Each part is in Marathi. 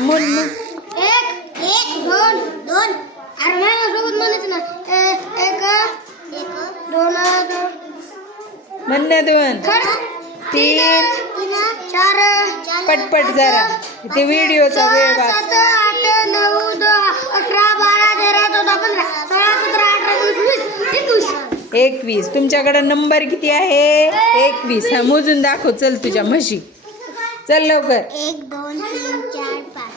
म्हण मग. एक एक दोन दोन. अरे माझ्यासोबत म्हणायचं ना. एक दोन म्हण ना दोन तीन. चार. पटपट जरा ते व्हिडिओचा वेळ वाच. 7 8 9 10 11 12 13 14 15 16 17 18 19 20 21. तुमच्याकडे नंबर किती आहे? 21. हा मोजून दाखव. चल तुझ्या म्हशी. चल लवकर. 1 2 3 4 5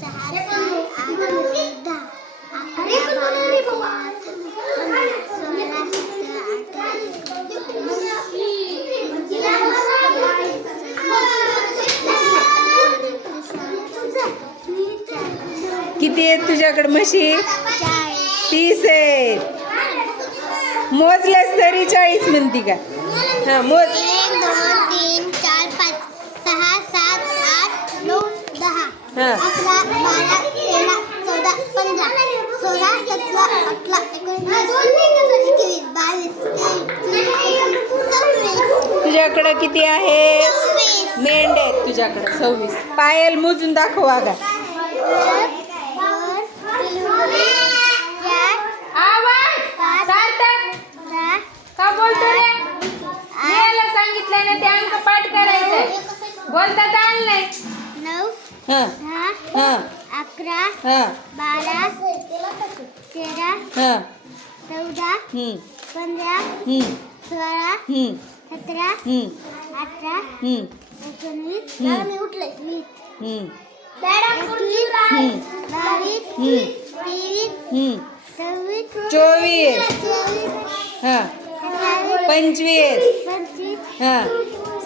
6 7 8 9 10 11 12 किती आहेत तुझ्याकडे म्हशी? 30 आहेत. मोजल्यास तरी 40 म्हणती का? हा मोज. 1 2 3 4 5 6 7 8 9 10 11 12 13 14 15 16 17 18 19 तुझ्याकडे किती आहे? मेंढ्या आहेत तुझ्याकडे 26. पायल मोजून दाखव आगा. का बोलतो रे? याला सांगितलं ना ते अंक पाठ करायचंय. बोलता तर आलं नाही. 9 हा 10 हा 11 हा 12 13 हा 14 हम्म 15 हम्म 16 हम्म 17 हम्म 18 हम्म 19 हम्म. मी उठले 20 हम्म 21 22 हम्म 23 हम्म 24 24 हा 25 25 हा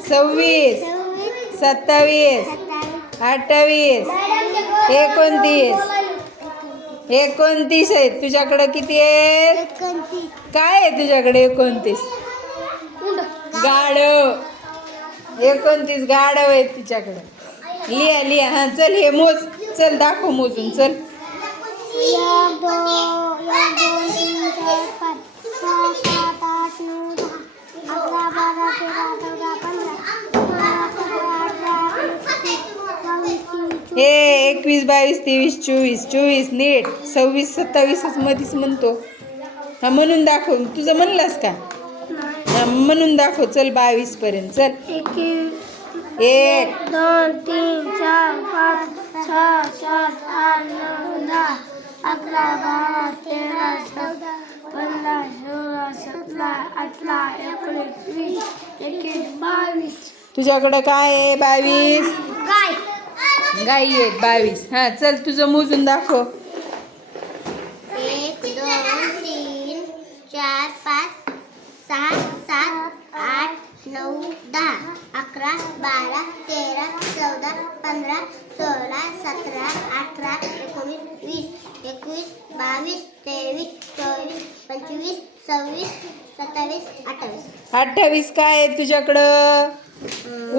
26 27 28 29 आहेत. तुझ्याकडे किती आहेत? काय आहे तुझ्याकडे? 29 गाढव. 29 गाढव आहेत तुझ्याकडे. लिहा लिहा. हा चल हे मोज. चल दाखव मोजून. चल 1 2 3 4 5 6 7 8 9 10 11 12 13 14 15 16 17 18 हे 21 22 23 24 24 नीट. 26 27 मध्येच म्हणतो. हा म्हणून दाखव. तुझं म्हणलास का? हा म्हणून दाखव. चल 22 पर्यंत. चल 1 2 3 4 5 6 7 8 9 10 11 12 13 14 15 16 17 18 19 20 21 22 तुझ्याकडं काय आहे? 22 काय गाई आहेत. 22. हा चल तुझं मोजून दाखव. 1 2 3 4 5 6 7 8 9 10 11 12 13 14 15 16 17 18 19 20 21 22 23 24 25 26 27 28 28 काय आहे तुझ्याकडं?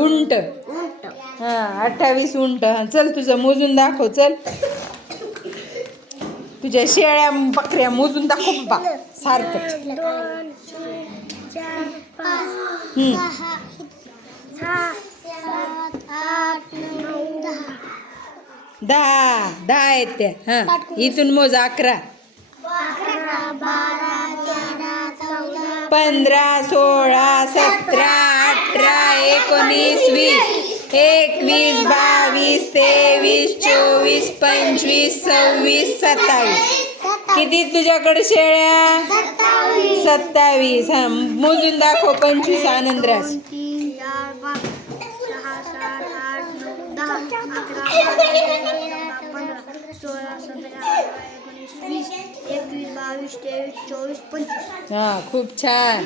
उंट. उंट हा 28 उंट. हा चल तुझं मोजून दाखव. चल तुझ्या शेळ्या बकऱ्या मोजून दाखव बाबा सारखं. 2 4 5 हम्म 6 7 8 9 10 10 आहेत त्या. हा इथून मोज 11 11 12 13 14 15 16 17 18 19 20 21 22 23 24 25 26 27. किती तुझ्याकडे शेळ्या? 27. हा मोजून दाखव. 25 आनंदराज. 3 4 5 6 7 8 9 10 11 12 13 14 15 16 17 18 19 20 21 22 23 24 25 हा खूप छान.